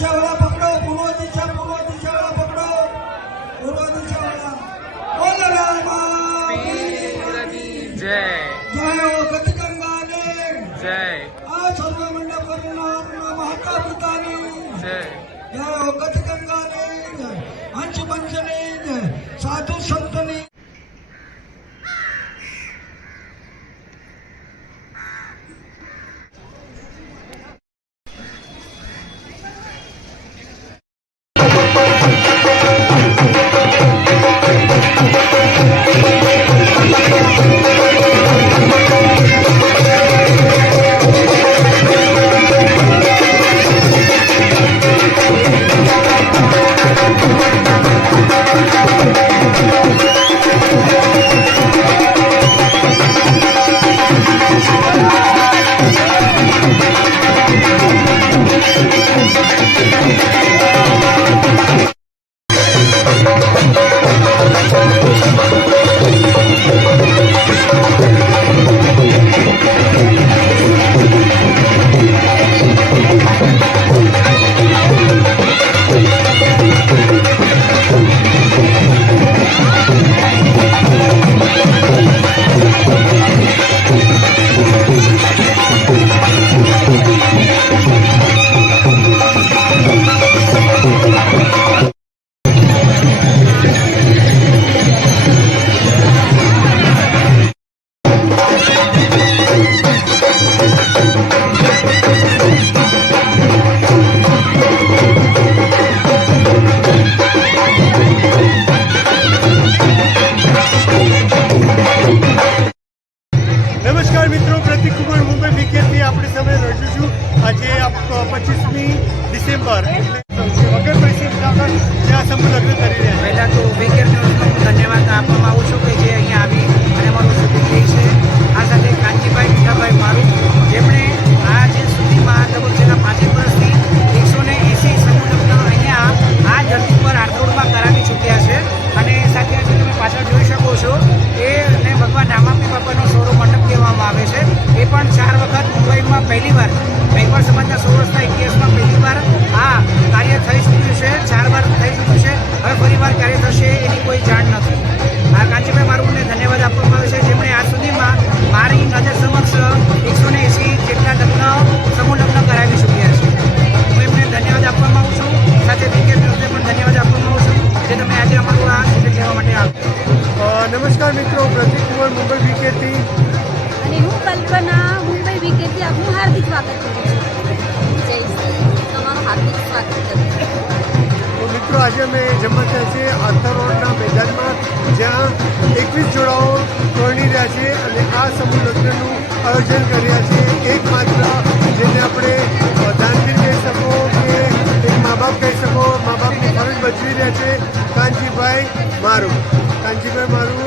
दिशा वाला पकड़ो, पूर्व दिशा वाला पकड़ो, पूर्व दिशा वाला। बोल रामा जय जय हो गतगंगा ने जय आ सर्व मंडप परिणाम माता पिता ने जय जय हो गतगंगा ने हंस पंच ने साधु संत ने। નમસ્કાર મિત્રો, પ્રતિક કુમાર મુંબઈ વીકેન્ડથી આપણી સામે રજૂ છું. આજે 25મી ડિસેમ્બર એટલે વગર પૈસે જ્યાં સમૂહ લગ્ન કરી રહ્યા. પહેલાં તો વીકેન્ડ ન્યૂઝનો હું ધન્યવાદ આપવામાં આવું છું કે જે અહીંયા આવી અને અમારું શૂટિંગ થઈ છે. આ સાથે કાંજીભાઈ મીઠાભાઈ મારું, જેમણે આ જે સુધીમાં લગભગ છેલ્લા 5 વર્ષથી 180 સમૂહ લગ્ન અહીંયા આ ધરતી પર આર્થોડમાં કરાવી ચૂક્યા છે. અને સાથે આજે તમે પાછળ જોઈ શકો છો એને ભગવાન રામાપી બાપાનો સોરો મંડપ કહેવામાં આવે છે. એ પણ 4 વખત મુંબઈમાં પહેલીવાર મહેશ્વર સમાજના 100 વર્ષના ઇતિહાસમાં પહેલીવાર આ કાર્ય થઈ ચૂક્યું છે. 4 વાર થઈ ચૂક્યું છે. હવે ફરીવાર કાર્ય થશે એની કોઈ જાણ નથી. આ કાંચીભાઈ મારુને ધન્યવાદ આપવામાં આવે છે, જેમણે આજ સુધીમાં મારી નજર સમક્ષ 180 જેટલા સમૂહ લગ્ન કરાવી ચૂક્યા છે. હું એમને ધન્યવાદ આપવામાં આવું છું. સાથે વીકેન્ડ ન્યૂઝને પણ ધન્યવાદ આપવામાં આવું છું જે તમે આજે અમારું આ શૂટિંગ લેવા માટે આવ્યા. નમસ્કાર મિત્રો, પ્રતિક કુમાર મુંબઈ વીકેન્ડથી અને હું કલ્પના મુંબઈ વીકેન્ડથી આપનું હાર્દિક સ્વાગત કરું છું. જય શ્રી તમારું હાર્દિક સ્વાગત કરું છું. તો મિત્રો, આજે અમે જમવા થયા છે આર્થર રોડના મેદાનમાં, જ્યાં 21 જોડાઓ પરણી રહ્યા છે અને આ સમૂહ લગ્નનું આયોજન કરી રહ્યા છે. એકમાત્ર જેને આપણે દાનવીર કહી શકો કે એક મા બાપ કહી શકો, મા બાપની ફરજ ભજવી રહ્યા છે કાંજીભાઈ મારું. કાંજીભાઈ મારું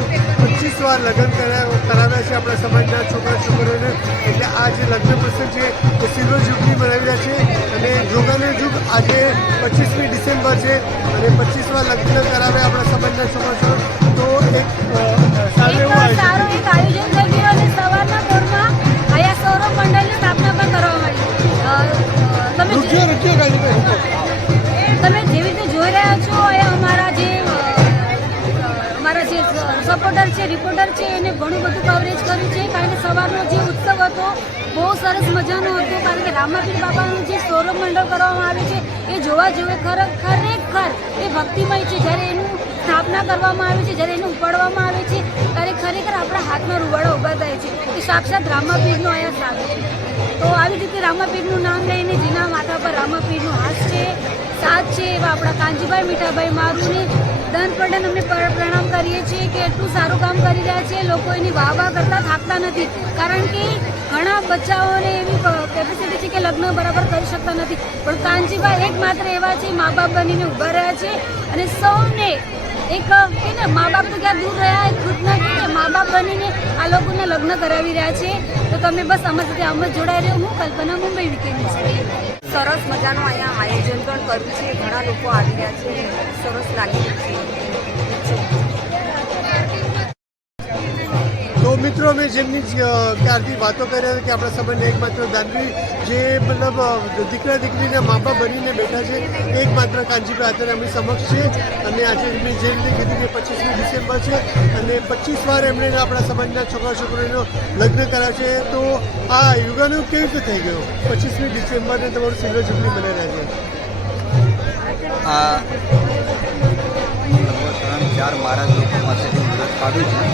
25 વાર લગ્ન કરાવ્યા છે આપણા સમાજના છોકરા છોકરીઓને. એટલે આ જે લગ્ન પ્રસંગ છે એ સિલ્વર જુબલી મનાવી રહ્યા છે. અને જોગાનો યુગ આજે 25મી ડિસેમ્બર છે અને 25 વાર લગ્ન કરાવ્યા આપણા સમાજના છોકરા છોકરીઓ. તો એક સારું એવું સારું એક આયોજન થઈ ગયું અને સવારના પોરમાં અહીંયા સૌરવ મંડળની સ્થાપના પણ કરવામાં આવી. તમે જેવી રીતે જોઈ રહ્યા છો, અહીંયા અમારા જે સપોર્ટર છે, રિપોર્ટર છે, એને ઘણું બધું કવરેજ કર્યું છે. કારણ કે સવારનો જે ઉત્સવ હતો બહુ સરસ મજાનો હતો. કારણ કે રામાપીર બાપાનું જે સૌરવ મંડળ કરવામાં આવે છે એ જોવા જેવું ખરેખર એ ભક્તિમય છે. જ્યારે એનું સ્થાપના કરવામાં આવે છે, જ્યારે એને ઉપાડવામાં આવે છે ત્યારે ખરેખર આપણા હાથમાં રૂવાડા ઊભા થાય છે કે સાક્ષાત રામાપીરનો અહીંયા સાથ છે. તો આવી રીતે રામાપીરનું નામ લઈને જેના માથા પર રામાપીરનું હાથ છે, સાથ છે, એવા આપણા કાંજીભાઈ મીઠાભાઈ મારુને દંડપટન અમે પ્રણામ કરીએ છીએ કે એટલું સારું કામ કરી રહ્યા છે. લોકો એની વાહ કરતાં થાકતા નથી. કારણ કે ઘણા બચ્ચાઓને એવી કેપેસિટી છે કે લગ્ન બરાબર કરી શકતા નથી, પણ કાંજીભાઈ એકમાત્ર એવા છે, મા બાપ બનીને ઊભા રહ્યા છે અને સૌને એક કે ને મા બાપ તો ક્યાં દૂર રહ્યા એ ખુદ નથી કે મા બાપ બનીને આ લોકોને લગ્ન કરાવી રહ્યા છે. તો તમે બસ અમારી સાથે આમ જ જોડાઈ રહ્યો. હું કલ્પના મુંબઈ વીકેન્ડ છે. સરસ મજાનું અહીંયા આયોજન પણ કર્યું છે. ઘણા લોકો આવી રહ્યા છે. સરસ લાગી રહ્યું છે. તો મિત્રો અમે જેમની ત્યારથી વાતો કરી રહ્યા કે આપણા સંબંધને એકમાત્ર દાનવી જે મતલબ દીકરા દીકરીના મા બાપ બનીને બેઠા છે એકમાત્ર કાનજીભાઈ અત્યારે એમની સમક્ષ છે અને આજે એમની જે રીતે કીધું કે 25મી ડિસેમ્બર છે અને 25 વાર એમણે આપણા સંબંધના છોકરા છોકરીનો લગ્ન કર્યા છે. તો આ યુગાનું કેવી રીતે થઈ ગયું 25મી ડિસેમ્બરને તમારું સિલ્વર જુબલી બની રહ્યા છે? આ લગભગ 3-4 મારા લોકો પાસેથી મુહૂર્ત કાઢું છું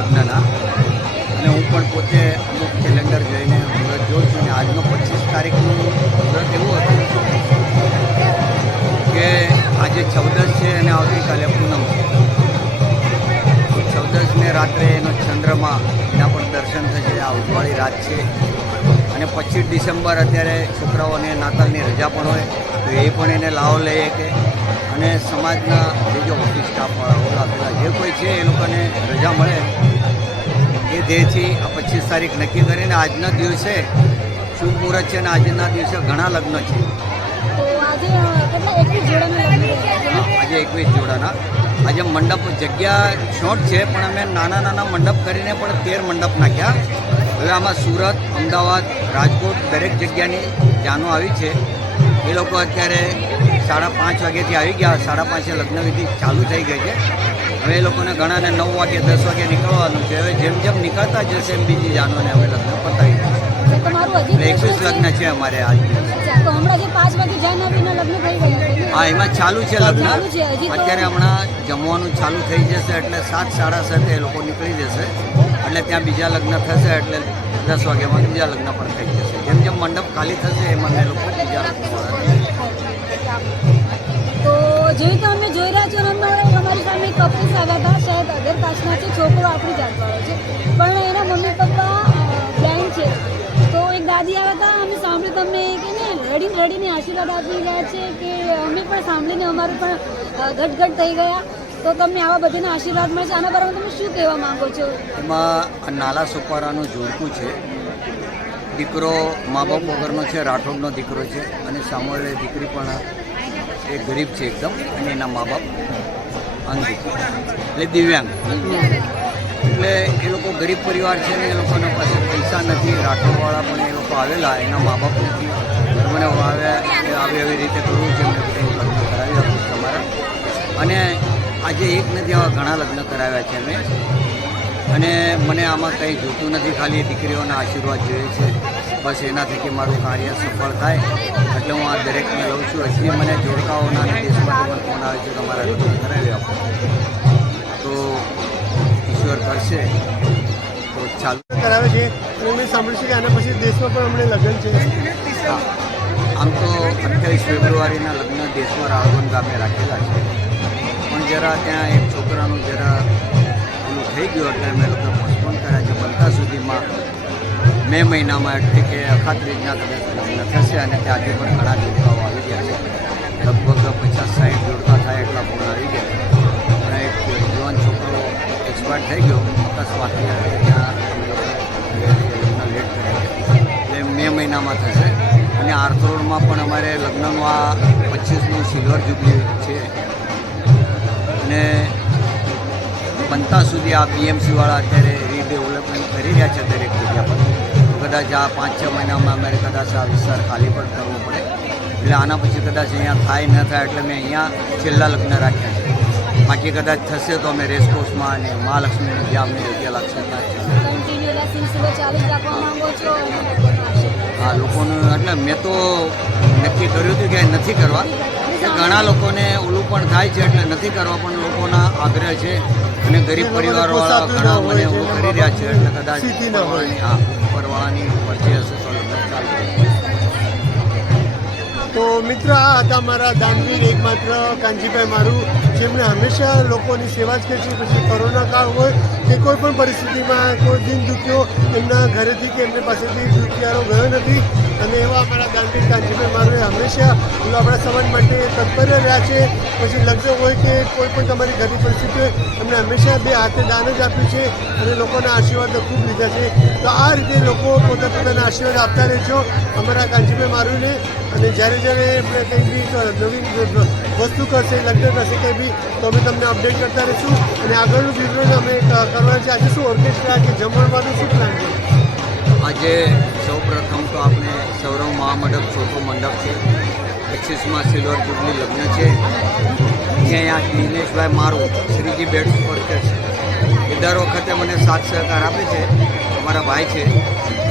લગ્નના, અને હું પણ પોતે અમુક કેલેન્ડર જોઈને મુહૂર્ત જોઉં છું. અને આજનો 25 તારીખનું મુહૂર્ત એવું હતું કે આજે 14 છે અને આવતીકાલે પૂનમ છે. 14ને રાત્રે એનો ચંદ્રમાં એના પણ દર્શન થશે. આ ઉજવાળી રાત છે અને 25 ડિસેમ્બર અત્યારે છોકરાઓને નાતાલની રજા પણ હોય તો એ પણ એને લાવો લઈએ કે અને સમાજના જે ઓફિસ સ્ટાફવાળા ઓલા પેલા જે કોઈ છે એ લોકોને રજા મળે એ ધ્યેયથી આ 25 તારીખ નક્કી કરીને આજના દિવસે શુભ મુહૂર્ત છે અને આજના દિવસે ઘણા લગ્ન છે. તો આજે કેટલા 21 જોડાના લગ્ન થયા છે ને? આજે 21 જોડાના. આજે મંડપ જગ્યા શોર્ટ છે પણ અમે નાના નાના મંડપ કરીને પણ 13 મંડપ નાખ્યા. હવે આમાં સુરત, અમદાવાદ, રાજકોટ દરેક જગ્યાની જાનો આવી છે. એ લોકો અત્યારે 5:30 વાગ્યાથી આવી ગયા. 5:30 લગ્નવિધિ ચાલુ થઈ ગઈ છે. હવે એ લોકોને ઘણાને 9 વાગે 10 વાગે નીકળવાનું છે. હવે જેમ જેમ નીકળતા જશે એમ બીજી જાનોને અમે લગ્ન પતાવી તો તમારું હજી 21 લગ્ન છે અમારે આજ. તો હમણાં જે 5 વાગે જાન આપીને લગ્ન થઈ ગયા છે. હા, એમાં ચાલુ છે ચાલુ લગ્ન. છે હજી તો. અત્યારે હમણાં જમવાનું ચાલુ થઈ જશે એટલે 7-7:30 એ લોકો નીકળી જશે એટલે ત્યાં બીજા લગ્ન થશે એટલે 10 વાગ્યામાં બીજા લગ્ન પણ થઈ જશે. જેમ જેમ મંડપ ખાલી થશે એમ અમે લોકો બીજા લગ્ન તો જેવી તો અમે જોઈ રહ્યા છો અમારી સામે કપલ્સ આવ્યા હતા, શાયદ અધર કાસ્ટના છે, છોકરો આપણી જાતવાળો છે પણ એના મમ્મી પપ્પા બ્લાઇન્ડ છે. તો એક દાદી આવ્યા હતા, અમે સાંભળ્યું તમને કે ને રડીને આશીર્વાદ આપી ગયા છે કે અમે પણ સાંભળીને અમારું પણ ઘટઘટ થઈ ગયા. તો તમને આવા બધાના આશીર્વાદ મળે છે, આના બારામાં તમે શું કહેવા માંગો છો? એમાં નાલા સુપારાનું જોડકું છે. દીકરો મા બાપ વગરનો છે, રાઠોડનો દીકરો છે અને સામોળે દીકરી પણ એ ગરીબ છે એકદમ અને એના મા બાપ અંધ એટલે દિવ્યાંગ. એટલે એ લોકો ગરીબ પરિવાર છે ને એ લોકોના પાસે પૈસા નથી. રાઠોડવાળા પણ એ લોકો આવેલા, એના મા બાપ નથી. મને આવી રીતે કરવું છે, મેં બધું લગ્ન કરાવી આપું તમારા. અને આજે એક નથી, આવા ઘણા લગ્ન કરાવ્યા છે અમે. અને મને આમાં કંઈ જોતું નથી, ખાલી દીકરીઓના આશીર્વાદ જોઈએ છે. બસ એના થકી મારું કાર્ય સફળ થાય એટલે હું આ દરેકને લઉં છું. હજી મને જોડકાઓના દેશમાંથી પણ ફોન આવે છે કે અમારા લગ્ન કરાવી આપો, તો ઈશ્વર કરશે તો ચાલુ કરાવે છે. અને મેં સાંભળ્યું છે કે આના પછી દેશમાં પણ હમણાં લગ્ન છે. હા, આમ તો 28 ફેબ્રુઆરીના લગ્ન દેશમાં રાળગોન ગામે રાખેલા છે પણ જરા ત્યાં એક છોકરાનું જરા પેલું થઈ ગયું એટલે અમે લોકો પોસ્ટપોન કર્યા છે. બનતા સુધીમાં મે મહિનામાં એટલે કે 31ના કદાચ લગ્ન થશે અને ત્યાંથી પણ ઘણા જોડકાઓ આવી ગયા છે. લગભગ 50-60 જોડકા થાય એટલા ફોન આવી ગયા. અને એક જવાન છોકરો એક્સપાયર થઈ ગયો અકસ્માતથી, ત્યાં લગ્ન લેટ કર્યા એટલે મે મહિનામાં થશે. અને આર્થરોડમાં પણ અમારે લગ્નનું આ 25નું સિલ્વર જુબલી છે અને બનતા સુધી આ BMC-વાળા અત્યારે રીડેવલપમેન્ટ કરી રહ્યા છે દરેક જગ્યા પર. કદાચ આ 5-6 મહિનામાં અમારે કદાચ આ વિસ્તાર ખાલી પણ કરવો પડે એટલે આના પછી કદાચ અહીંયા થાય ન થાય એટલે મેં અહીંયા છેલ્લા લગ્ન રાખ્યા છે. બાકી કદાચ થશે તો અમે રેસકોર્સમાં અને મહાલક્ષ્મીની જે અમને યોગ્ય લાગશે હા લોકોનું. એટલે મેં તો નક્કી કર્યું હતું કે નથી કરવા. ઘણા લોકોને ઓલું પણ થાય છે એટલે નથી કરવા, પણ લોકોના આગ્રહ છે અને ગરીબ પરિવારવાળા ઘણા મને એવું કરી રહ્યા છે એટલે કદાચ હા ઉપરવાળાની પરચી હશે તો લગ્ન ચાલુ. તો મિત્ર આ હતા મારા દાનવીર એકમાત્ર કાનજીભાઈ મારું, જેમણે હંમેશા લોકોની સેવા જ કરી છે. પછી કોરોના કાળ હોય કે કોઈ પણ પરિસ્થિતિમાં કોઈ દિન દુખ્યો એમના ઘરેથી કે એમની પાસેથી દુખિયારો ગયો નથી. અને એવા અમારા દાનવીર કાનજીભાઈ મારું હંમેશા આપણા સમાજ માટે તત્પર રહ્યા છે. પછી લગ્ન હોય કે કોઈ પણ તમારી ઘરની પરિસ્થિતિ હોય એમને હંમેશા 2 હાથે દાન જ આપ્યું છે અને લોકોના આશીર્વાદ ખૂબ લીધા છે. તો આ રીતે લોકો પોતાના આશીર્વાદ આપતા રહેજો અમારા કાનજીભાઈ મારુંને. અને જ્યારે જ્યારે આપણે કંઈ બી નવીન વસ્તુ કરશે, લગ્ન કરશે કંઈ બી, તો અમે તમને અપડેટ કરતા રહીશું. અને આગળનું વિવરણ અમે કરવાના છે. આજે શું ઓર્કેસ્ટ્રા કે જમણવાનું શું પ્લાન છે? આજે સૌપ્રથમ તો આપણે સૌરવ મહામંડપ ચોથો મંડપ છે, 25માં સિલ્વર જુબલી લગ્ન છે. અહીંયા દિનેશભાઈ મારું શ્રીજી બેડ ઓર્કેસ્ટ્રા એ દર વખતે મને સાથ સહકાર આપે છે, અમારા ભાઈ છે.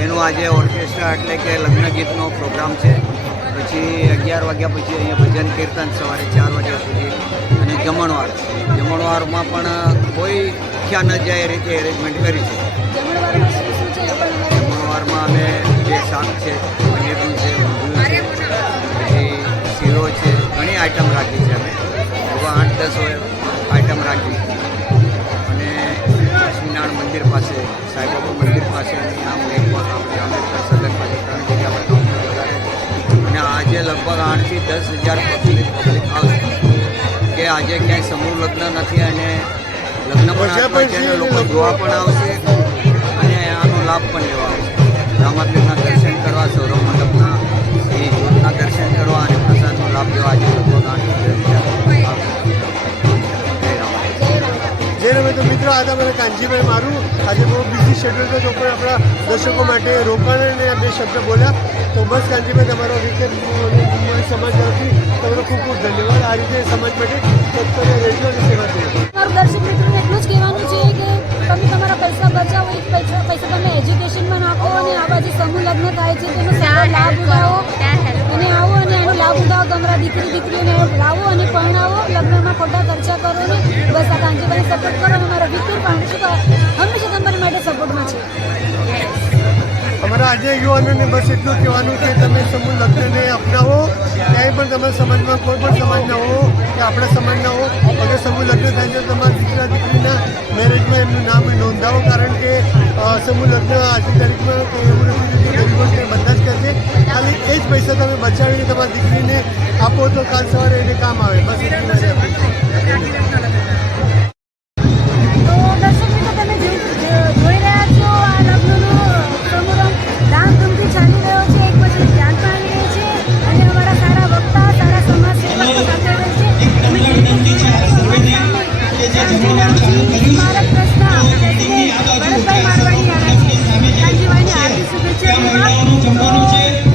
એનું આજે ઓર્કેસ્ટ્રા એટલે કે લગ્ન ગીતનો પ્રોગ્રામ છે. પછી 11 વાગ્યા પછી અહીંયા ભજન કીર્તન સવારે 4 વાગ્યા સુધી, અને જમણવારમાં પણ કોઈ ખ્યા ન જાય એ રીતે એરેન્જમેન્ટ કરી છે. જમણવારમાં શું શું છે એ પણ અમારે જમણવારમાં અમે જે શાક છે, પનીરનું છે, ઊંધિયું છે, પછી શીરો છે, ઘણી આઈટમ રાખી છે. અમે લગભગ 8-10 આઈટમ રાખી. અને લક્ષ્મીનારાયણ મંદિર પાસે, સાંઈબાબા મંદિર પાસે, અને આમ એક વખત આપણે આંબેડકર સદન પાસે 3 જગ્યા પર કાઉન્ટર વધારે છે. અને આજે લગભગ 8 થી 10 હજાર પબ્લિક આવશે, કે આજે ક્યાંય સમૂહ લગ્ન નથી અને લગ્ન પણ આટલા છે, લોકો જોવા પણ આવશે અને આનો લાભ પણ લેવા આવશે. રામાપીરના દર્શન કરવા, સૌરવ મંડપના એ જ્યોતના દર્શન કરવા અને પ્રસાદનો લાભ લેવા આજે લગભગ 8 થી 10 હજાર આવશે. જે રમે તો મિત્રો આ તમારે કાનજીભાઈ મારું આજે બહુ બિઝી શેડ્યુલ હતો, પણ આપણા દર્શકો માટે રોકાણ અને 2 શબ્દ બોલ્યા. તો બસ કાનજીભાઈ, તમારો વિકેટ સમાજ તરફથી તમારો ખૂબ ખૂબ ધન્યવાદ. આ રીતે સમાજ માટે તત્પર રહેજો અને સેવા કરો. મારું દર્શક મિત્રોને એટલું જ કહેવાનું છે કે તમે તમારા પૈસા બચાવો, એ પૈસા તમે એજ્યુકેશનમાં નાખો, અને આવા જે સમૂહ લગ્ન થાય છે તેનો સારો લાભ ઉઠાવો અને આવો અને એનો લાભ ઉઠાવો. તમારા દીકરીઓને લાવો અને પરણાવો, લગ્નમાં ખોટા ખર્ચા કરો ને બસ આ કાંજીભાઈને સપોર્ટ કરો. અને મારા વિપુલ પાણી હંમેશા તમારી માટે સપોર્ટમાં છે. અમારા આજે યુવાનોને બસ એટલું કહેવાનું કે તમે સમૂહ લગ્નને અપનાવો. ક્યાંય પણ તમારા સમાજમાં કોઈ પણ સમાજના હો કે આપણા સમાજના હો, અગર સમૂહ લગ્ન થાય છે તમારા દીકરા દીકરીના મેરેજમાં એમનું નામ નોંધાવો. કારણ કે સમૂહ લગ્ન આજની તારીખમાં કંઈ એવું નથી કે ગરીબો કે બધા જ કરશે. ખાલી એ જ પૈસા તમે બચાવીને તમારી દીકરીને આપો તો કાલ સવારે એને કામ આવે. બસ એટલી વાત આપી. તો દર્શક મિત્રો, તમે જોઈ રહ્યા છો આ લગ્નનો સમારંભ ધામધૂમથી ચાલી રહ્યો છે. એક પછી એક જાન પણ આવી રહી છે અને અમારા સારા વક્તા, સારા સમાજ સેવકો સાથે રહે છે. અમે સ્મારક ટ્રસ્ટના પ્રેસિડેન્ટ ભરતભાઈ મારવાણી આવ્યા છે. કાંજીભાઈને હાર્દિક શુભેચ્છા દેવા. તો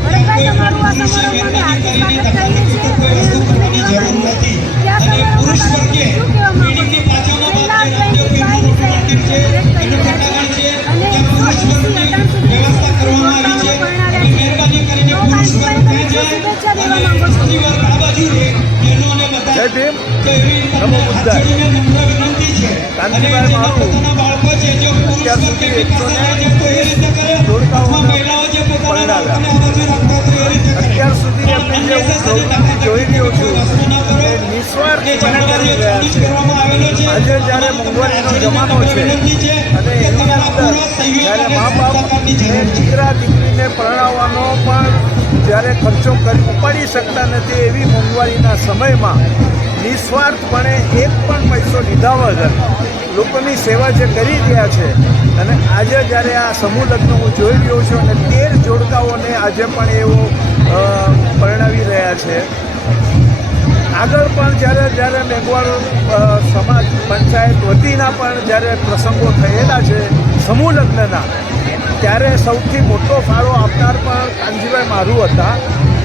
ભરતભાઈ, તમારું આ સમારંભમાં અમે હાર્દિક સ્વાગત કરીએ છીએ. અને અમે તમને કહેવા માંગીએ કે આ સમારંભમાં તમે શું કહેવા માંગો છો? છેલ્લા 25 સેલિબ્રેટ કરી રહ્યા છે અને 180 સુધી છોકરાઓને પરણાવ્યા છે. તો કાંજીભાઈ, તમે શું શુભેચ્છા દેવા માંગો છો? જય ભીમ, નમો બુદ્ધાય. કાંતિભાઈ મારું અત્યાર સુધી 130 જોડકાઓને પરણાવ્યા. અત્યાર સુધી એમની જે હું પ્રવૃત્તિ જોઈ રહ્યો છું એ નિસ્વાર્થપણે કરી રહ્યા છે. આજે જ્યારે મોંઘવારીનો જમાનો છે અને એની અંદર જ્યારે મા બાપ દીકરા દીકરીને પરણાવવાનો પણ જ્યારે ખર્ચો ઉપાડી શકતા નથી, એવી મોંઘવારીના સમયમાં નિસ્વાર્થપણે એક પણ પૈસો લીધા વગર લોકોની સેવા જે કરી રહ્યા છે. અને આજે જ્યારે આ સમૂહ લગ્ન હું જોઈ રહ્યો છું અને 13 જોડકાઓને આજે પણ એવો પરણાવી રહ્યા છે. આગળ પણ જ્યારે મેઘવાળ સમાજ પંચાયત વતીના પણ જ્યારે પ્રસંગો થયેલા છે સમૂહ લગ્નના, ત્યારે સૌથી મોટો ફાળો આપનાર પણ કાનજીભાઈ મારું હતા.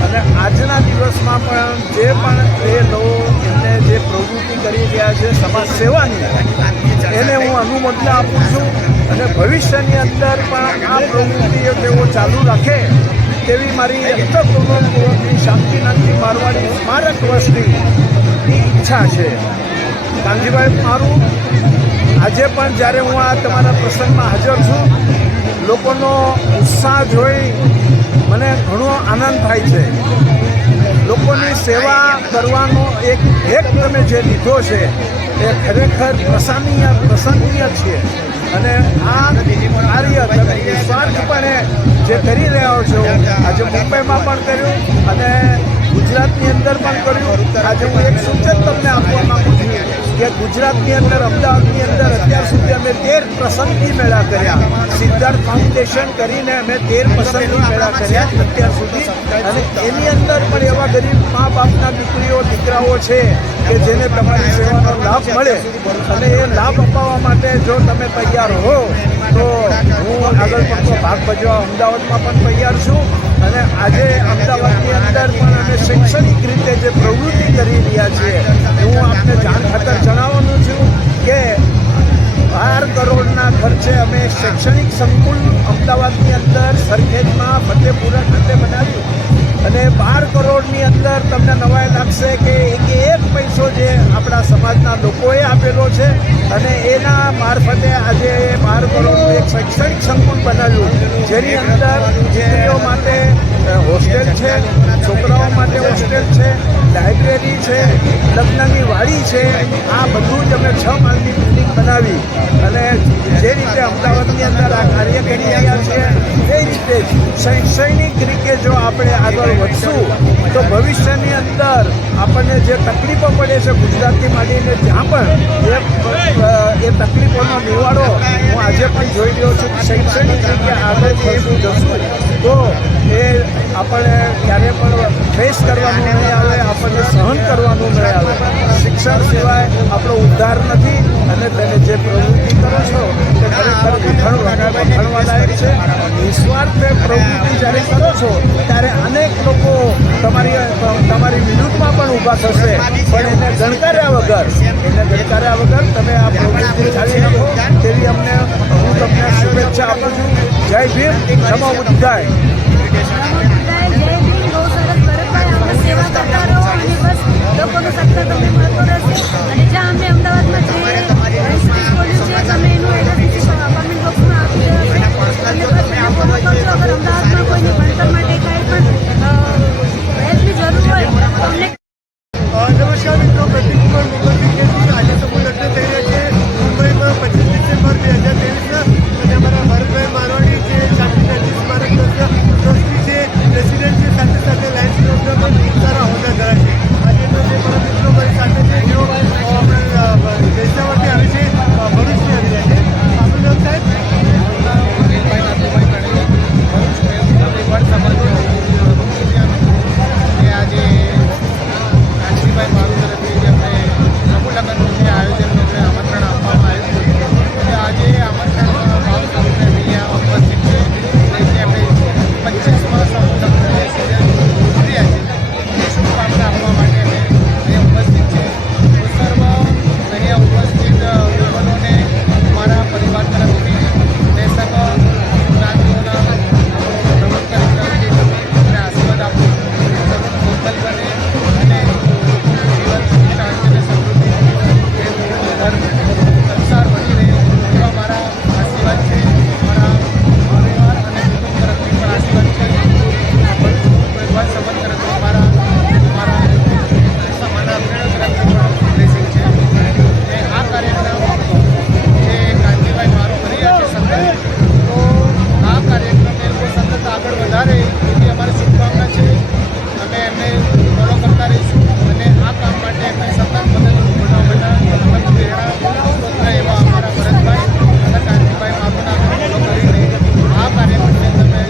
અને આજના દિવસમાં પણ જે પણ એ લોકો એમને જે પ્રવૃત્તિ કરી રહ્યા છે સમાજ સેવાની, એને હું અનુમોદના આપું છું. અને ભવિષ્યની અંદર પણ આ પ્રવૃત્તિઓ તેઓ ચાલુ રાખે તેવી મારી અંતઃપૂર્વકની શાંતિનાથજી મારવાડી સ્મારક ટ્રસ્ટની ઈચ્છા છે. કાનજીભાઈ મારું આજે પણ જ્યારે હું આ તમારા પ્રસંગમાં હાજર છું, લોકોનો ઉત્સાહ જોઈ મને ઘણો આનંદ થાય છે. લોકોની સેવા કરવાનો એક તમે જે લીધો છે એ ખરેખર પ્રશંસનીય છે. અને આ કાર્ય તમે નિસ્વાર્થપણે જે કરી રહ્યા છો, આજે મુંબઈમાં પણ કર્યું અને ગુજરાતની અંદર પણ કર્યું. આજે હું એક સૂચન તમને આપવા માગું છું કે ગુજરાતની અંદર અમદાવાદની અંદર અત્યાર સુધી અમે 13 પસંદગી મેળા કર્યા. સિદ્ધાર્થ ફાઉન્ડેશન કરીને અમે 13 પસંદગી મેળા કર્યા અત્યાર સુધી. અને એની અંદર પણ એવા ગરીબ મા બાપના દીકરીઓ દીકરાઓ છે કે જેને તમારી સેવાનો લાભ મળે, અને એ લાભ અપાવવા માટે જો તમે તૈયાર હો તો હું આગળ પડતો ભાગ ભજવા અમદાવાદમાં પણ તૈયાર છું. અને આજે અમદાવાદની અંદર પણ અમે શૈક્ષણિક રીતે જે પ્રવૃત્તિ કરી રહ્યા છીએ, હું આપને જાણ ખાતર જણાવવાનું છું કે 12 કરોડના ખર્ચે અમે શૈક્ષણિક સંકુલ અમદાવાદની અંદર સરખેજમાં ફતેપુરા ખાતે બનાવ્યું. અને 12 કરોડની અંદર તમને નવાઈ લાગશે કે એક પૈસો જે આપણા સમાજના લોકોએ આપેલો છે, અને એના મારફતે આજે 12 કરોડનું એક શૈક્ષણિક સંકુલ બનાવ્યું, જેની અંદર દીકરીઓ માટે હોસ્ટેલ છે, છોકરાઓ માટે હોસ્ટેલ છે, લાઇબ્રેરી છે, લગ્નની વાડી છે. આ બધું જ અમે 6 માળની બિલ્ડિંગ બનાવી અને જે રીતે અમદાવાદની અંદર આ કાર્ય કરી રહ્યા છીએ એ રીતે શૈક્ષણિક રીતે જો આપણે આગળ વધશું તો ભવિષ્યની અંદર આપણને જે તકલીફો પડે છે ગુજરાતથી માંડીને જ્યાં પણ એ તકલીફોનો નિવાડો હું આજે પણ જોઈ રહ્યો છું. શૈક્ષણિક રીતે આગળ જશું તો એ આપણે ક્યારે પણ ફેસ કરવાનું નહીં આવે, આપણને સહન કરવાનું નહીં આવે. શિક્ષણ સિવાય આપણો ઉદ્ધાર નથી. અને તમે જે પ્રવૃત્તિ કરો છો તે ખરેખર વખાણવાલાયક છે. નિસ્વાર્થ પ્રવૃત્તિ જ્યારે કરો છો ત્યારે અનેક લોકો તમારી વિરુદ્ધમાં પણ ઊભા થશે, પણ એને ગણકાર્યા વગર તમે આ પ્રવૃત્તિ ચાલી રાખો તેવી અમને હું તમને શુભેચ્છા આપું છું. જય ભીમ, નમો બુદ્ધાય. સેવા કરતા રહો અને બસ લોકોનું સત્તા તમને મળતો રહેશે. અને જ્યાં અમે અમદાવાદમાં જે સ્પીચ બોલ્યું છે તમે એનું એડ્રેસ કમેન્ટ બોક્સમાં આપી દેશે. અને બસ એને ફોલો કરજો. અગર અમદાવાદમાં કોઈને ભણતર માટે કાંઈ પણ હેલ્પની જરૂર હોય તો અમને. નમસ્કાર મિત્રો, પ્રતિકુમાર મુખર્જી આજે સમૂહ લગ્ન થઈ રહ્યા છે મુંબઈમાં 25 ડિસેમ્બર 2023 અને અમારા ભરતભાઈ મારવાડી જે શાંતિનાજી સ્મારક ટ્રસ્ટી છે, રેસિડેન્ટ છે, સાથે સાથે લાયન્સ ક્લબના પણ ખૂબ સારા હોદ્દા ધરાવે છે. આજે જે મારા મિત્રો મારી સાથે છે જેઓ આપણા દેશામાંથી આવે છે, ભરૂચથી આવી રહ્યા છે. આપનું નામ સાહેબ? આજે કાંતિભાઈ મારું તરફથી જે અમને સમૂહ લગ્નનું જે આયોજનનું અમને આમંત્રણ આપવામાં આવ્યું છે, અને આજે આમંત્રણ ભાવ સ્વરૂપે અહીંયા ઉપસ્થિત છે. અને જે આપણે 25મા સમૂહ લગ્નની સિઝન ઉતર્યા છે એ શુભકામના આપવા માટે અમે અહીંયા ઉપસ્થિત છે. તો સર્વ અહીંયા ઉપસ્થિત યુવાનોને અમારા પરિવાર તરફથી અને સર્વ જ્ઞાતિઓના પ્રવૃત્તિ તરફથી અમને આશીર્વાદ આપું છું. સર્વ મોકલ બને અને જીવન શાંતિ અને સમૃદ્ધિ ધર્મ સંસાર બની રહે એવા મારા આશીર્વાદ છે. મારા પરિવાર અને કુટુંબ તરફથી પણ આશીર્વાદ છે. પરિવાર સંબંધ તરફથી મારા સમાના પ્રેરક તરફથી પણ બ્લેસિંગ છે. અને આ કાર્યક્રમ જે કાંતિભાઈ મારું કરી રહ્યા છે સતત, તો આ કાર્યક્રમને લોકો સતત આગળ વધારે એવી અમારી શુભકામના છે. અમે એમને ફોલો કરતા રહીશું અને આ કામ માટે એમને સતત મદદરૂપ બધા પ્રેરણા એવા અમારા ભરતભાઈ અને કાંતિભાઈ મારુના ફોલો કરીને આ કાર્યક્રમને તમે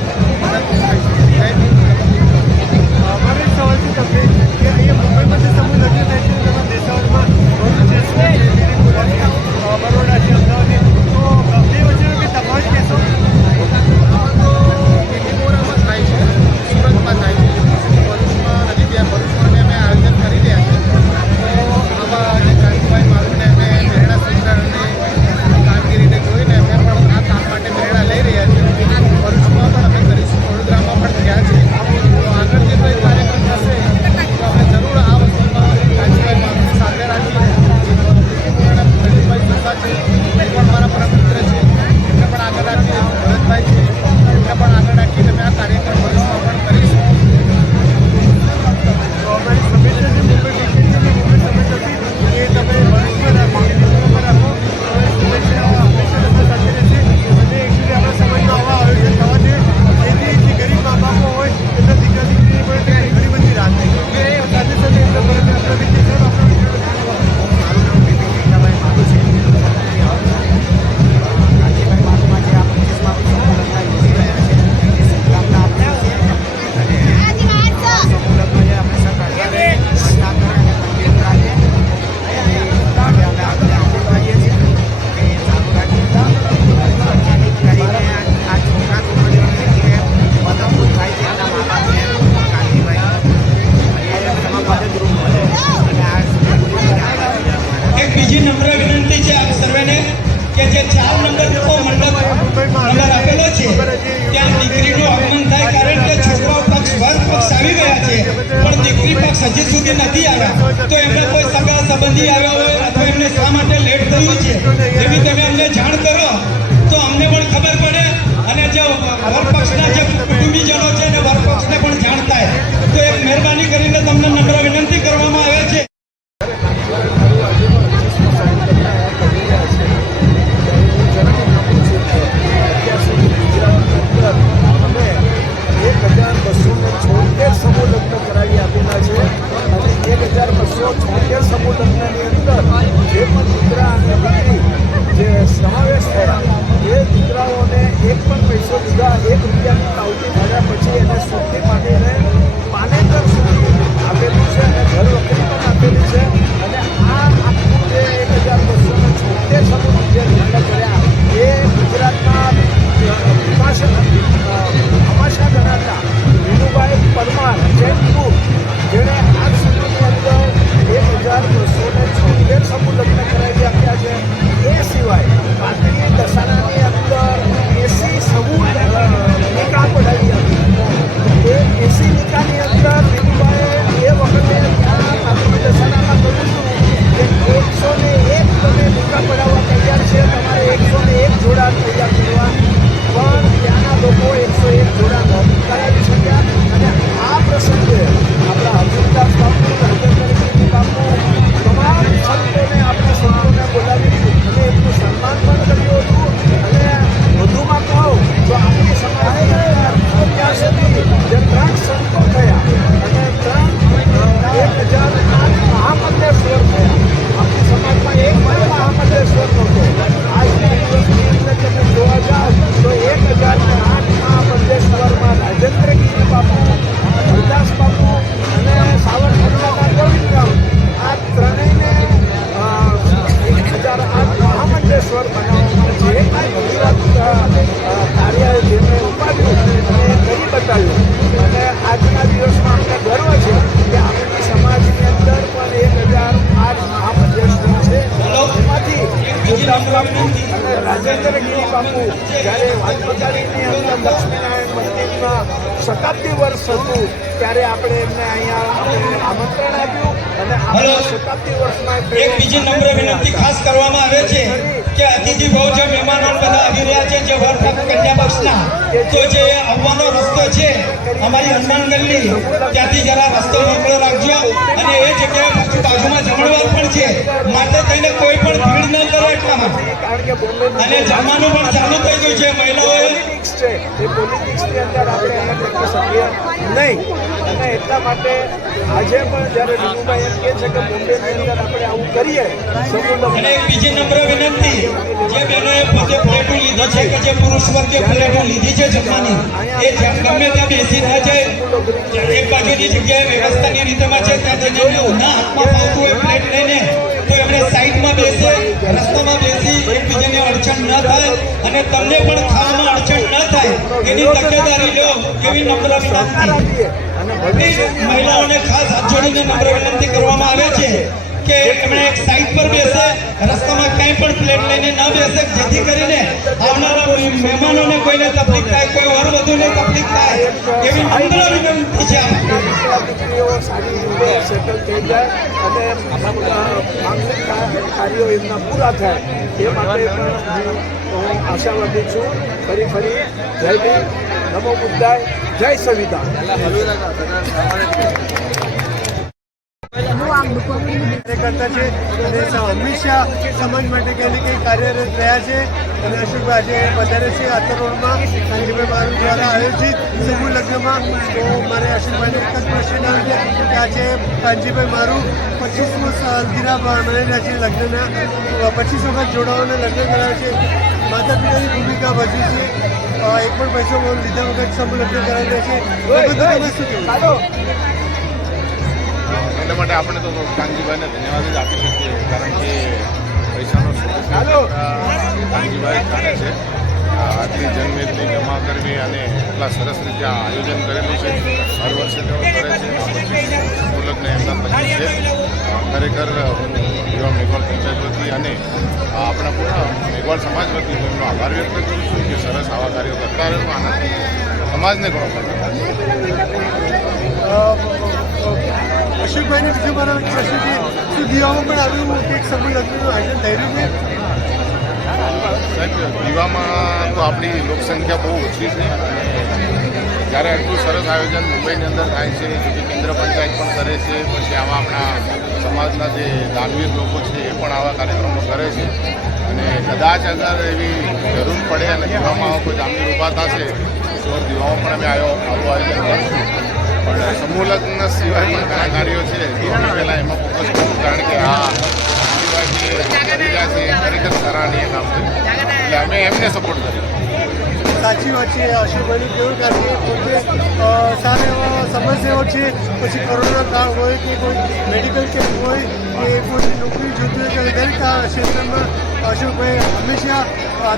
મદદ કરીશું. જય ભીમ. મારો એક સવાલ છે તમને કે અહીંયા મુંબઈમાં જે સમૂહ લગ્ન થાય છે તેમાં દેશાવરમાં ભરૂચ છે, સુરત છે, બરોડા છે, અમદાવાદ છે, તો બે વચ્ચેનો કે તફાવત કહેશો? આમાં તો મીઠીપોરામાં થાય છે, સુરતમાં થાય છે, ભરૂચમાં નથી. ત્યાં ભરૂચમાં અમે આયોજન હજી સુધી નથી આવ્યા, તો એમને કોઈ સગા સંબંધી આવ્યા હોય અથવા એમને શા માટે લેટ થયું છે એવી તમે અમને જાણ કરો તો અમને પણ ખબર પડે અને જે વરપક્ષના જે કુટુંબીજનો છે અને વરપક્ષને પણ જાણ થાય. તો એક મહેરબાની કરીને તમને નમ્ર વિનંતી કરવામાં આવે છે. સમૂહ લગ્ન કરાવી આપેલા છે અને 1276 સમૂહ લગ્નની અંદર જે પણ દીકરા અને દીકરી જે સમાવેશ થયા એ દીકરાઓને એક પણ પૈસો લીધા, 1 રૂપિયાની પાવતી મળ્યા પછી એને સુખી માંડીને પાનેતર સુધી આપેલું છે અને ઘર વખરી પણ આપેલી છે. અને આ આખું જે 1276 સમૂહ જે લગ્ન કર્યા એ ગુજરાતના અમાશા ગણાતા વિનુભાઈ પરમાર જેને આજ સુધીની અંદર 1276 સમૂહ લગ્ન કરાવી આપ્યા છે. એ સિવાય પાટડી દસાનાની અંદર 80 સમૂહ નિકાહ પડાવી આપ્યા. એ 80 નિકાહની અંદર વિનુભાઈએ એ વખતે ત્યાં પાટડી દસાનામાં કહ્યું હતું કે 101 તમે નિકાહ પડાવવા તૈયાર છે, તમારે 101 જોડા તૈયાર કરવા, પણ ત્યાંના લોકો 101 જોડા નથી કરાવી શક્યા. અને આ પ્રસંગે આપણા અર્જુનદાસ બાપુ, રાજેન્દ્રગીરી બાપુ, તમામ સંતોને આપણા સંતોને બોલાવી અને એમનું સન્માન પણ કર્યું હતું. અને વધુમાં કહું તો આપણી સમાજની અત્યાર સુધી જે 3 સંતો થયા અને 1008 મહામંડલેશ્વર થયા. આપણી સમાજમાં એક પણ મહામંડલેશ્વર નહોતો. આજના દિવસની અંદર તમે જોવા જાઓ તો 1008 મહામંડલેશ્વરમાં રાજેન્દ્રગીરી બાપુ, હરદાસ બાપુ અને સાવરકુંડલાના ગોવિંદરામ આ ત્રણેયને 1008 મહામંડલેશ્વર બનાવવામાં જે કાર્ય જેમણે ઉપાડ્યું અને કરી બતાવ્યું. અને આજના દિવસમાં અમને ગર્વ છે કે આપણી સમાજની અંદર પણ 1008 મહામંડલેશ્વર છે. એમાંથી ગુરદાસ બાપુ અને રાજેન્દ્રગીરી બાપુ જ્યારે વાજપતારીની અંદર લક્ષ્મીનારાયણ મંદિરમાં શતાબ્દી વર્ષ હતું ત્યારે આપણે એમને અહીંયા આમંત્રણ આપ્યું અને આપણા શતાબ્દી વર્ષમાં એક બીજી નમ્ર વિનંતી ખાસ કરવામાં આવે છે કે અતિથિ બહુ જે મહેમાનો બધા આવી રહ્યા છે જે વરપક્ષ કન્યા પક્ષના, તો જે આવવાનો રસ્તો છે અમારી હનુમાન ગલ્લી ત્યાંથી જરા રસ્તો મોકળો રાખજો. અને એ જગ્યાએ પાછું બાજુમાં જમણવાર પણ છે, માટે થઈને કોઈ પણ ભીડ ન કરો એટલામાં. અને જમવાનું પણ ચાલુ થઈ ગયું છે. મહિલાઓએ પોલિટિક્સ છે એ પોલિટિક્સની અંદર આપણે એને કરી શકીએ નહીં. અને એટલા માટે આજે પણ જ્યારે વિનુભાઈ એમ કહે છે કે બોમ્બેની અંદર આપણે આવું કરીએ સમૂહ અને એક બીજી નમ્ર વિનંતી, જે બહેનોએ પોતે પ્લેટો લીધી છે કે જે પુરુષ વર્ગે પ્લેટો લીધી છે જમવાની, એ ગમે ત્યાં બેસી ના જાય. એક બાજુની જગ્યાએ વ્યવસ્થાની રીતેમાં છે ત્યાં જઈને ના હાથમાં ફાવતું હોય પ્લેટ લઈને તો એમણે સાઈડમાં બેસે, રસ્તામાં બેસી એકબીજાને અડચણ ન થાય અને તમને પણ ખાવામાં અડચણ ન થાય એની તકેદારી લો એવી નમ્ર વિનંતી. મહિલાઓને ખાસ હાથ જોડીને નમ્ર વિનંતી કરવામાં આવે છે કે એમણે એક સાઈડ પર બેસે, રસ્તામાં ક્યાંય પણ પ્લેટ લઈને ન બેસે, જેથી કરીને આવનારા મહેમાનોને કોઈને તકલીફ થાય, કોઈ વર વધુને તકલીફ થાય એવી નમ્ર વિનંતી છે. દીકરીઓ સારી રીતે સેટલ થઈ જાય અને માંગલિક કાર્યો એમના પૂરા થાય એ માટે પણ હું આશાવાદી છું. ફરી જય ભીમ, નમો બુદ્ધાય, જય સંવિધાન. કાર્યકર્તા છે અને હંમેશા સમાજ માટે કંઈ ને કંઈ કાર્યરત રહ્યા છે. અને અશોકભાઈ આજે વધારે છે આતર રોડમાં કાનજીભાઈ મારું દ્વારા આયોજિત સમૂહ લગ્નમાં. તો મારે અશોકભાઈને એક જ પ્રશ્ન આવે છે કે આજે કાનજીભાઈ મારું 25મો સાલગીરા મનાવી રહ્યા છે લગ્નના. 25 વખત જોડાઓને લગ્ન કરાવે છે. માતા પિતાની ભૂમિકા ભજવી છે. એક પણ પૈસો લીધા વખત સમૂહ લગ્ન કરાવી રહ્યા છે. એ બધું તમે શું કહેવું? એટલા માટે આપણે તો કાનજીભાઈને ધન્યવાદ જ આપી શકીએ, કારણ કે પૈસાનો કાનજીભાઈ જાણે છે. આટલી જનમેદની જમા કરવી અને એટલા સરસ રીતે આ આયોજન કરેલું છે. હર વર્ષે તેઓ કરે છે. મુલગને એમના પછી છે. ખરેખર હું યુવા મેઘવાળ પંચાયત વતી અને આપણા પૂરા મેઘવાળ સમાજ વતી હું એમનો આભાર વ્યક્ત કરું છું કે સરસ આવા કાર્યો કરતા રહ્યો. આનાથી સમાજને ઘણો ફાયદો. અશોકભાઈને બીજું મારો પ્રશ્ન છે, શું દીવામાં પણ આવ્યું એક સમૂહ લગ્નનું આયોજન થઈ રહ્યું છે? સાહેબ, દીવામાં તો આપણી લોકસંખ્યા બહુ ઓછી છે અને જ્યારે આટલું સરસ આયોજન મુંબઈની અંદર થાય છે, જે કેન્દ્ર પંચાયત પણ કરે છે, પછી આવા આપણા સમાજના જે દાનવીર લોકો છે એ પણ આવા કાર્યક્રમો કરે છે અને કદાચ અગર એવી જરૂર પડે અને દીવામાં કોઈ દાનવીર ઊભા થશે તો દીવામાં પણ અમે આવું આયોજન કરીશું. પણ સમૂહ લગ્ન સિવાય પણ ઘણા કાર્યો છે તો અમે પહેલાં એમાં ફોકસ કરું, કારણ કે આ કરી રહ્યા છે એ ખરેખર સરાહનીય કામ છે, એટલે અમે એમને સપોર્ટ કરીએ. સાચી વાત છે અશોકભાઈનું કેવું, કારણ કે પોતે સારા એવા સમસ્યાઓ છે, પછી કોરોના કાળ હોય કે કોઈ મેડિકલ કેમ્પ હોય કે કોઈ નોકરી જોતી હોય કે દરેક આ ક્ષેત્રમાં અશોકભાઈ હંમેશા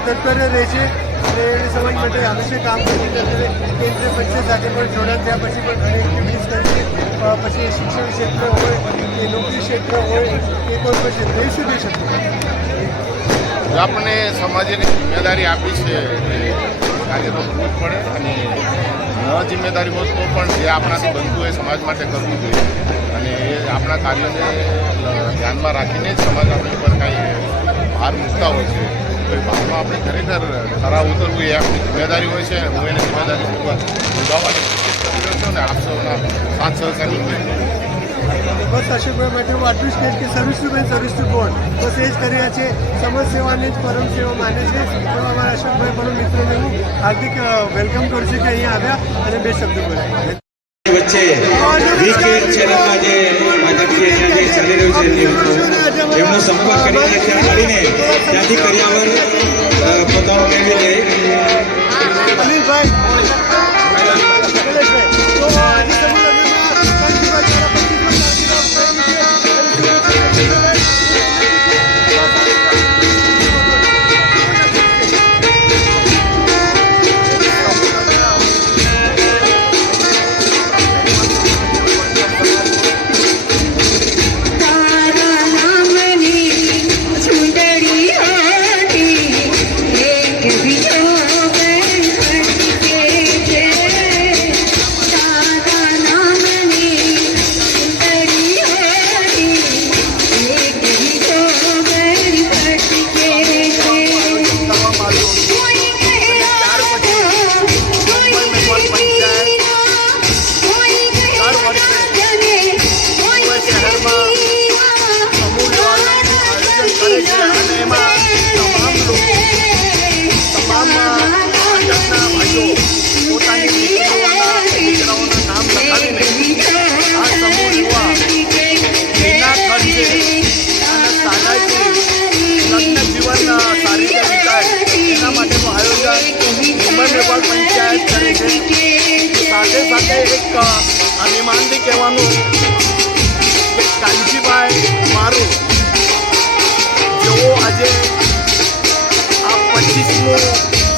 તત્પર રહે છે અને સમાજ માટે હંમેશા કામ કરી અત્યારે કેન્દ્રીય પંચાયત સાથે પણ જોડાણ થયા પછી પણ ઘણી એક્ટિવિટીઝ કરી છે, પછી શિક્ષણ ક્ષેત્ર હોય કે નોકરી ક્ષેત્ર હોય કે કોઈ પછી રહી સુધી શકે. આપણને સમાજે જિમ્મેદારી આપી છે કાર્ય તો કરવું જ પડે અને ન જિમ્મેદારી હોય તો પણ જે આપણાથી બનતું હોય સમાજ માટે કરવું જોઈએ અને એ આપણા કાર્યોને ધ્યાનમાં રાખીને જ સમાજ આપણી ઉપર કાંઈ ભાર મૂકતા હોય છે તો એ ભારમાં આપણે ખરેખર ખરા ઉતરવું એ આપણી જિમ્મેદારી હોય છે. હું એને જિમ્મેદારી નિભાવવાની કોશિશ કરી રહ્યો છું અને આપ સૌના સાથ સહકારની બસ અશોકભાઈ માટે હું આટલું જ કહીશ કે service to man service to God, બસ એ જ કર્યા છે. સમાજ સેવાને જ પરમ સેવા માને છે. તો અમારા અશોકભાઈ પણ મિત્રોને હું હાર્દિક વેલકમ કરું છું કે અહીંયા આવ્યા અને બે શબ્દો બોલ્યા. વચ્ચે વીકેન્ડ ચેનલમાં જે ભાજપથી જે ચાલી રહ્યું છે એમનો સંપર્ક કરીને ત્યાં મળીને ત્યાંથી કરિયાવર પોતાનું મેળવી લે. અનિલભાઈ, શૈલેષભાઈ, તો આજે સમૂહ લગ્નમાં કાંતિભાઈ દ્વારા 25મું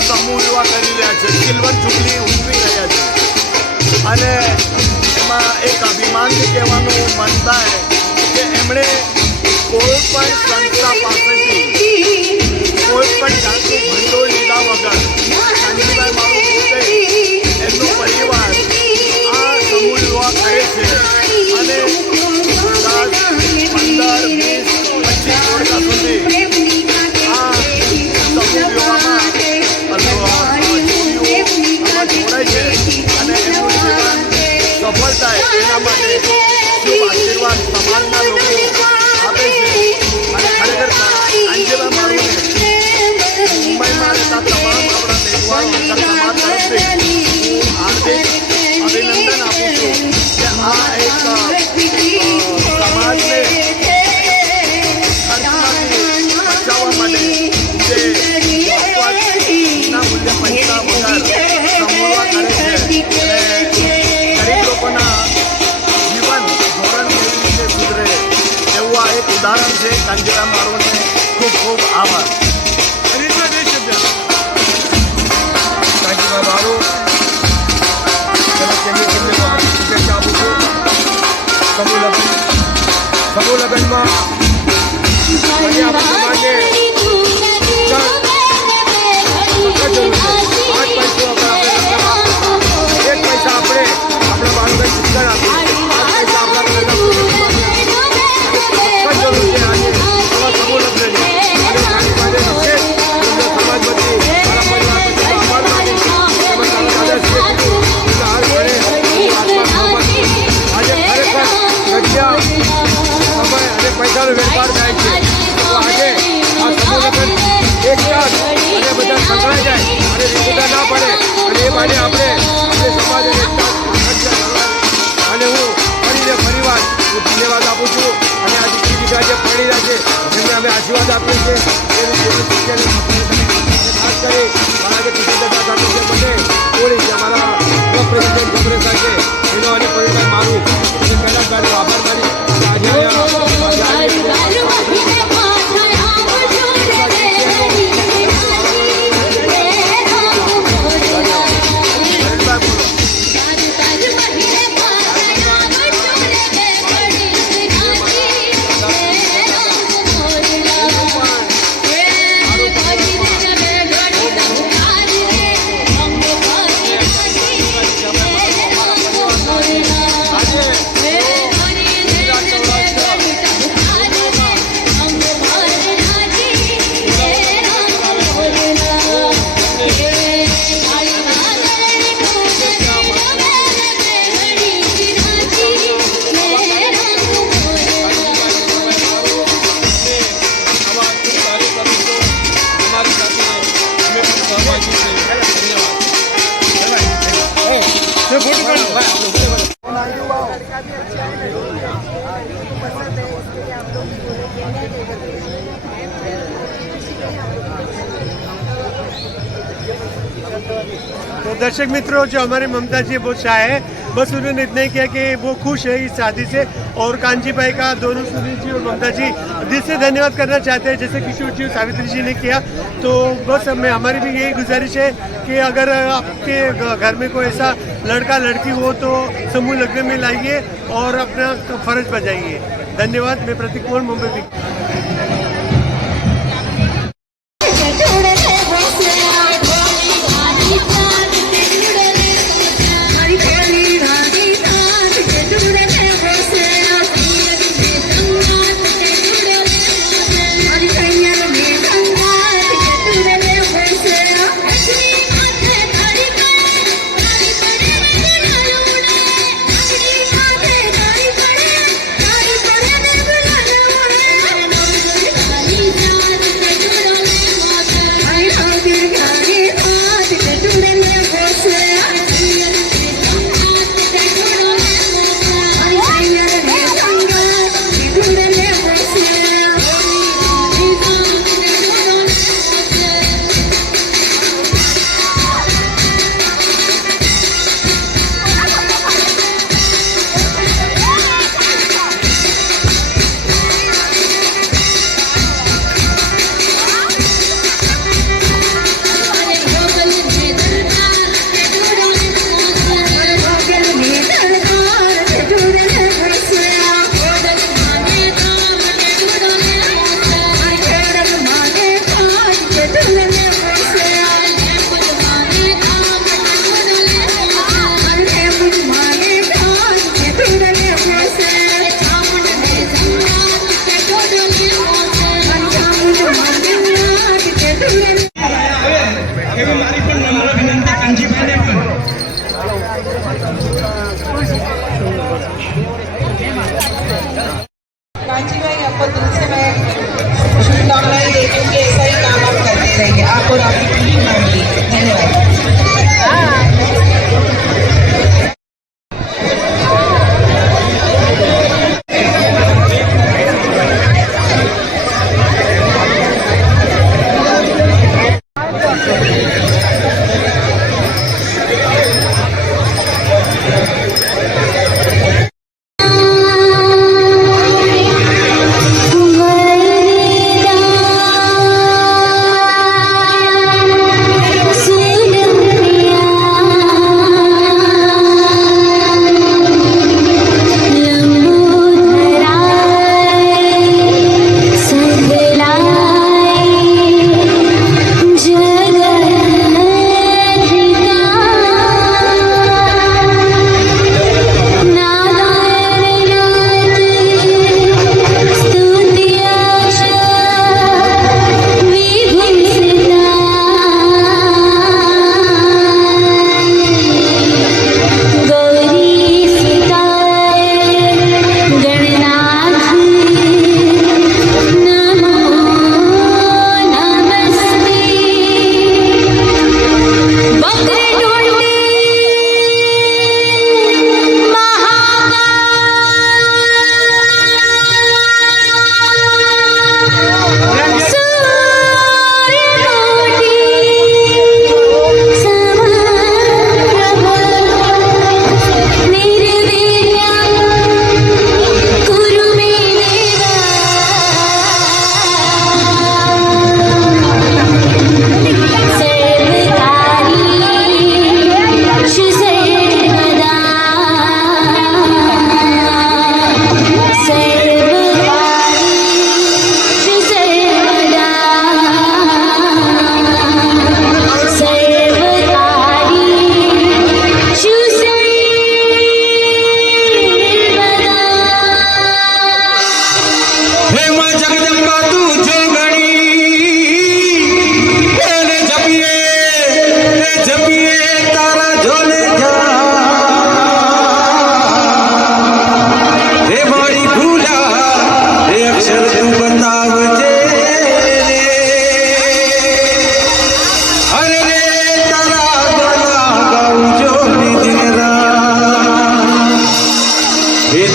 સમૂહ યુવા કરી રહ્યા છે, સિલ્વર જુબલી ઉજવી રહ્યા છે અને એમાં એક અભિમાનથી કહેવાનું મન થાય કે એમણે કોઈ પણ સંસ્થા પાસેથી કોઈ પણ જાતનું ભંડોળ લીધા વગર કાનજીભાઈ મારું પોતે એમનો પરિવાર આ સમૂહ યુવા કરે છે અને 10, 15, 20, 25 ટોળકા સુધી આ સમૂહ યુવામાં જોડાય છે અને એમનું જીવન સફળ થાય એના માટે શુભ આશીર્વાદ સમાજના લોકો આપે છે અને ખરેખર કાનજીભાઈ મારુને મુંબઈમાં રહેતા તમામ આપણા તહેવારો સમાજ તરફથી હું હાર્દિક અભિનંદન આપું છું કે આ એક સમાજને ખર્ચમાંથી બચાવવા માટે જે ના મૂલ્ય પૈસા વગર સમૂહવા કરે છે અને ગરીબ લોકોના જીવન ધોરણ કેવી રીતે સુધરે એવું આ એક ઉદાહરણ છે. કાનજીભાઈ મારુને ખૂબ ખૂબ આભાર. કાનજીભાઈ મારુ શુભેચ્છા આપું છું. સમૂહ લગ્નમાં આપણા સમાજને જરૂર છે. 5 પૈસો આપણે 1 પૈસા આપણે આપણા બાળકોને શિક્ષણ આપીએ, 5 પૈસા આપણા તહેવાર થાય છે. તો આજે આ સમૂહ લગ્ન એકતા અને બધા સંકળાઈ જાય અને વિખુટા ના પડે અને એ માટે આપણે સમાજ અને એકતા અને હું ફરીવાર હું ધન્યવાદ આપું છું અને આ દીકરી દીકરા જે પડી રહ્યા છે એમને અમે આશીર્વાદ આપીએ છીએ એનું જીવન શક્ય ખાસ કરી મારા જે પિતા દાદા સાથે જે મને ઓળી છે અમારા બ્લોક પ્રેસિડેન્ટ કોંગ્રેસના છે એનો અને પ્રવીણભાઈ મારું અને કૈલાસભાઈનો આભાર માની तो दर्शक मित्रों, जो हमारे ममता जी बहुत शाह है, बस उन्होंने इतना ही किया कि वो खुश है इस शादी से और कांजी भाई का दोनों सुनील जी और ममता जी दिल से धन्यवाद करना चाहते हैं जैसे किशोर जी और सावित्री जी ने किया। तो बस हमारी भी यही गुजारिश है कि अगर आपके घर में कोई ऐसा लड़का लड़की हो तो समूह लग्न में लाइए और अपना फर्ज बजाइए। धन्यवाद। मैं प्रतीक मोहन, मुंबई।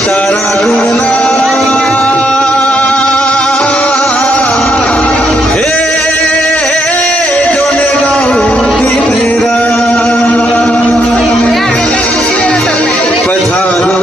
તારા ગુણના હે જોને ગાઉં દિન રાત પધારો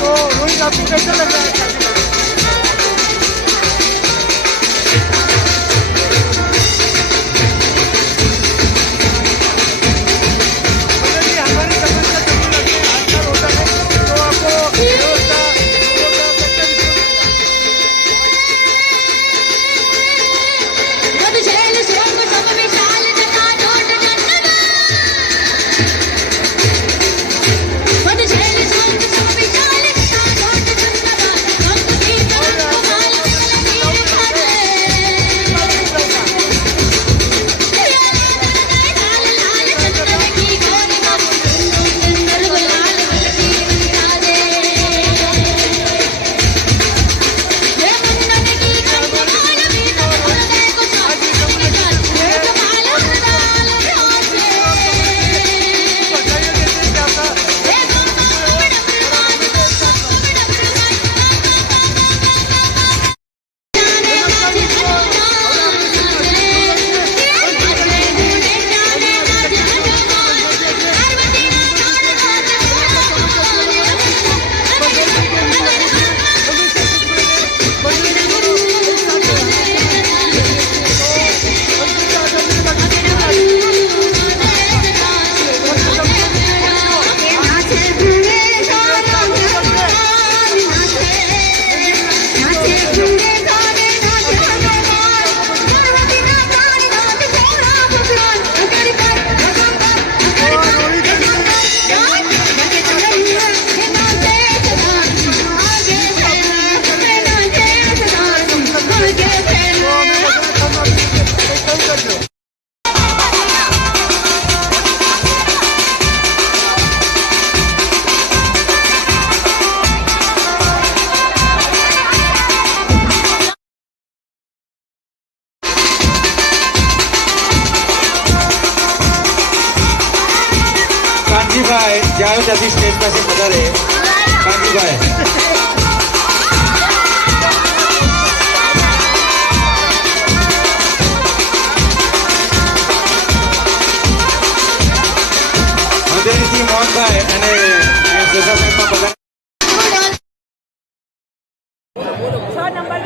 तो रोहित आपको कैसा लग रहा है? What the કાનજીભાઈ જાઓ ત્યાંથી સ્ટેજ પાસે પધારે. કાનજીભાઈ હૃદયથી મોહનભાઈ અને સોસાયટીમાં પધારે. 6 નંબર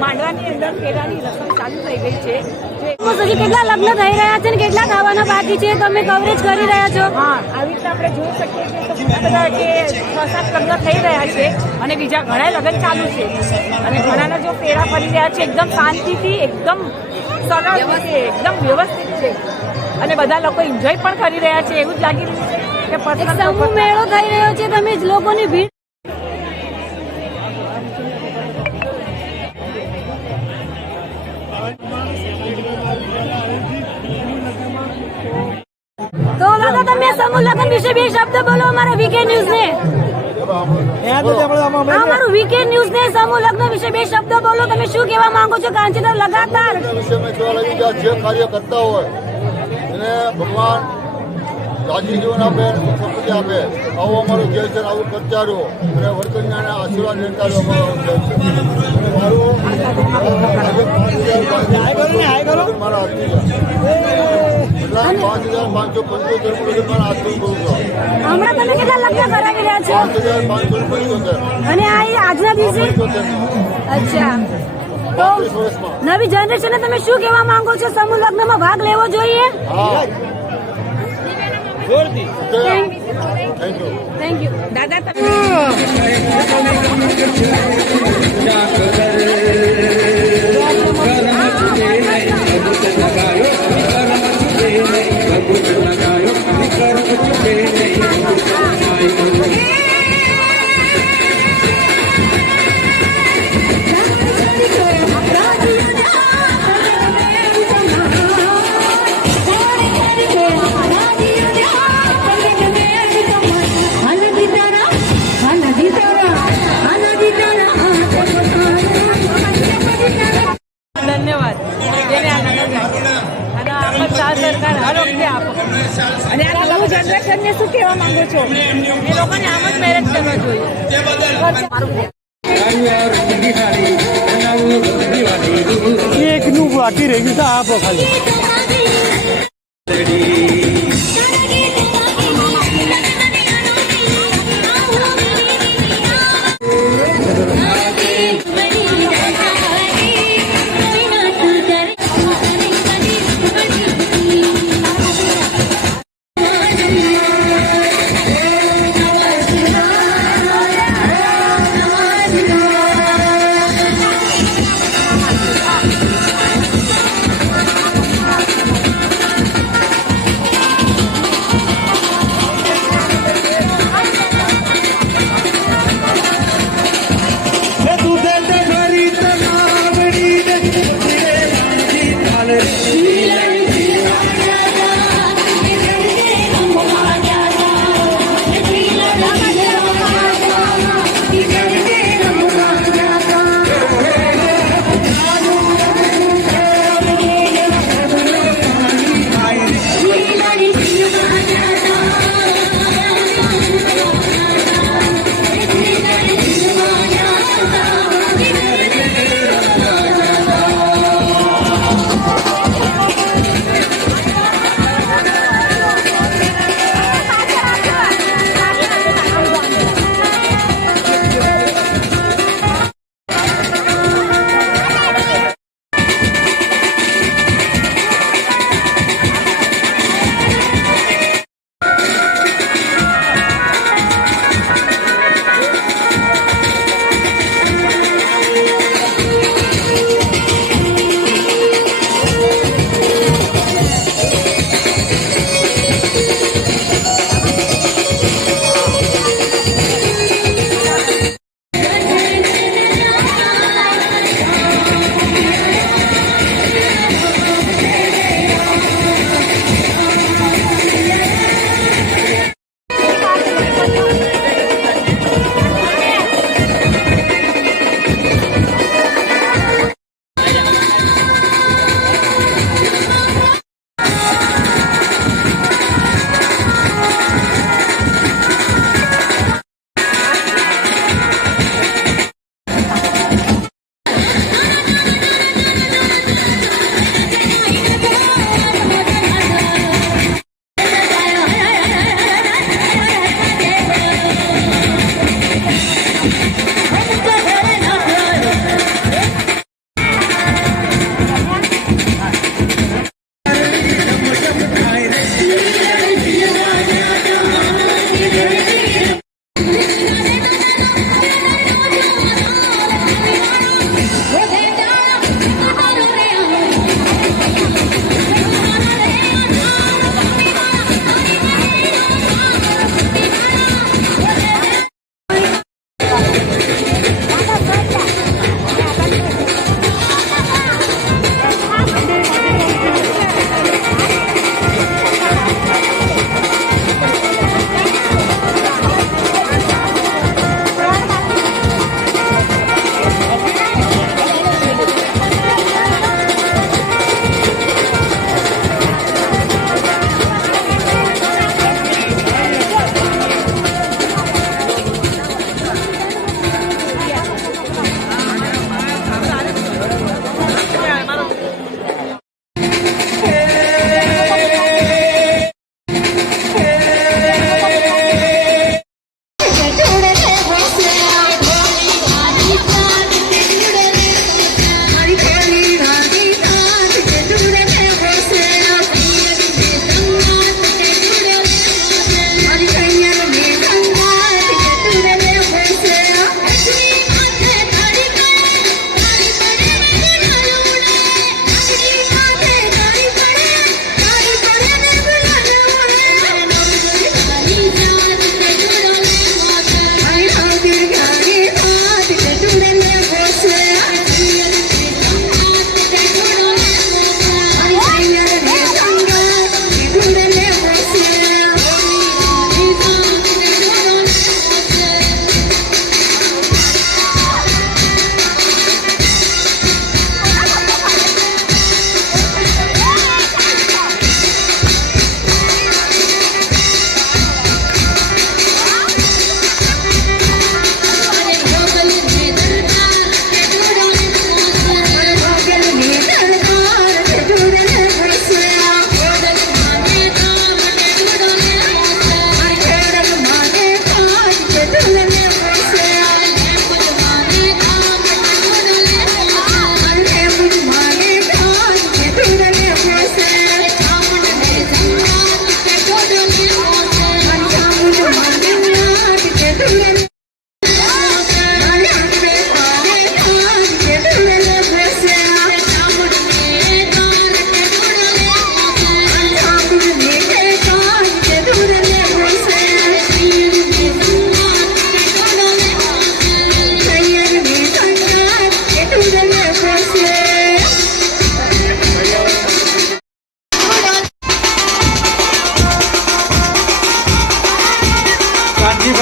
માંડવાની અંદર ફેરાની રસમ ચાલુ થઈ ગઈ છે. હજી કેટલા લગ્ન થઈ રહ્યા છે ને કેટલા થવાના બાકી છે, તમે કવરેજ કરી રહ્યા છો. હા, આવી રીતે આપણે જોઈ શકીએ છીએ તો ઘણા બધા કે 6-7 લગ્ન થઈ રહ્યા છે અને બીજા ઘણા લગ્ન ચાલુ છે અને ઘણાના જો ફેરા ફરી રહ્યા છે એકદમ શાંતિથી, એકદમ સરળ રીતે, એકદમ વ્યવસ્થિત છે અને બધા લોકો એન્જોય પણ કરી રહ્યા છે. એવું જ લાગી રહ્યું છે કે એક સમૂહ મેળો થઈ રહ્યો છે, તમે જ લોકોની ભીડ. તો દાદા તમે સમૂહ લગ્ન વિશે 2 શબ્દ બોલો અમારા વીકે ન્યૂઝ ને. અમારું વીકે ન્યૂઝ ને સમૂહ લગ્ન વિશે 2 શબ્દ બોલો. તમે શું કહેવા માંગો છો? કાંચીધર લગાતાર વિષયમાં કહેવા લાગી કે જે કાર્ય કરતા હોય એને ભગવાન રાજી જીવન આપે, સંપત્તિ આપે. આવું અમારું જય છે, આવું કરતા રહો અને વર્તનના આશીર્વાદ લેતા રહો. અમારો જય છે. મારું મારા હાથની એટલા 5,575 મારા હાથની કરું છું. હમણાં તમે કેટલા લગ્ન કરાવી રહ્યા છો 5,575 અને આ આજના દિવસે? અચ્છા, તો નવી જનરેશનને તમે શું કહેવા માંગો છો? સમૂહ લગ્નમાં ભાગ લેવો જોઈએ? હા, થેન્ક થેન્ક યુ. યુ દાદા તમે ધન્યવાદ જેને આ નગર રાખ્યા અને આપણ સાથ સરકાર આરોગ્ય આપો. અને આ નવું જનરેશનને શું કહેવા માંગો છો? એ લોકોને આમ જ મેરેજ કરવા જોઈએ. એકનું બાકી રહી ગયું તો આપો ખાલી.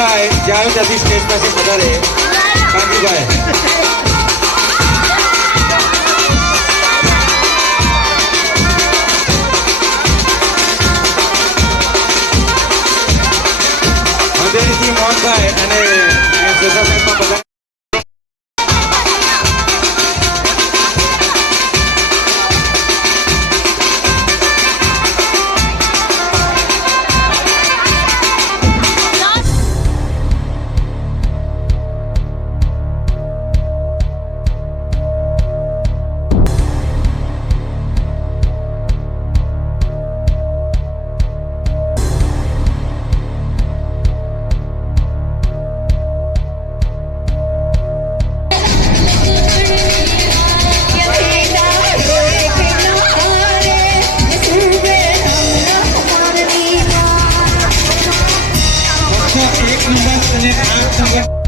કાંતિભાઈ જ્યાં ત્યાંથી સ્ટેજ પાસે પધારે. કાંતિભાઈ હૃદયથી મોહનભાઈ અને સોસાયટીમાં બધા એક નંબર અને 8 નંબર